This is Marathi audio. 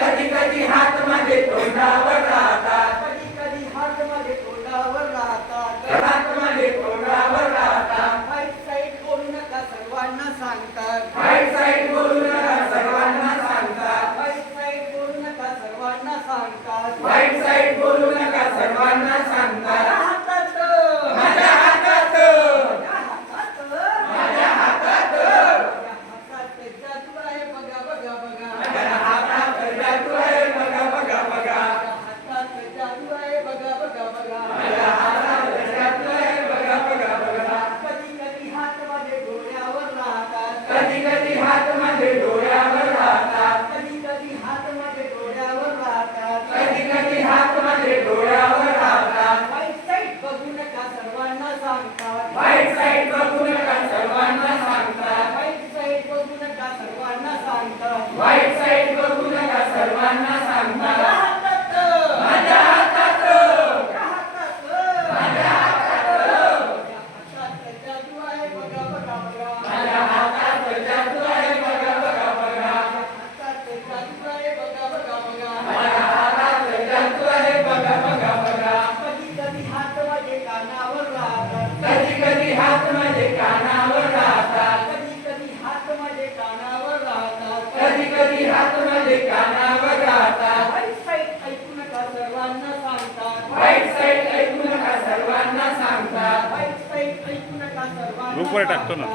कधी कधी हात कधी कधी हात माझे राहतात. हात माझे तोंडावर राहतात. साईड नका सर्वांना सांगतात. वाईट साईड बघू नका सर्वांना सांगतात. वाईट साईड बघू नका सर्वांना सांगतात. वाईट ग्रुपवर टाकतो ना.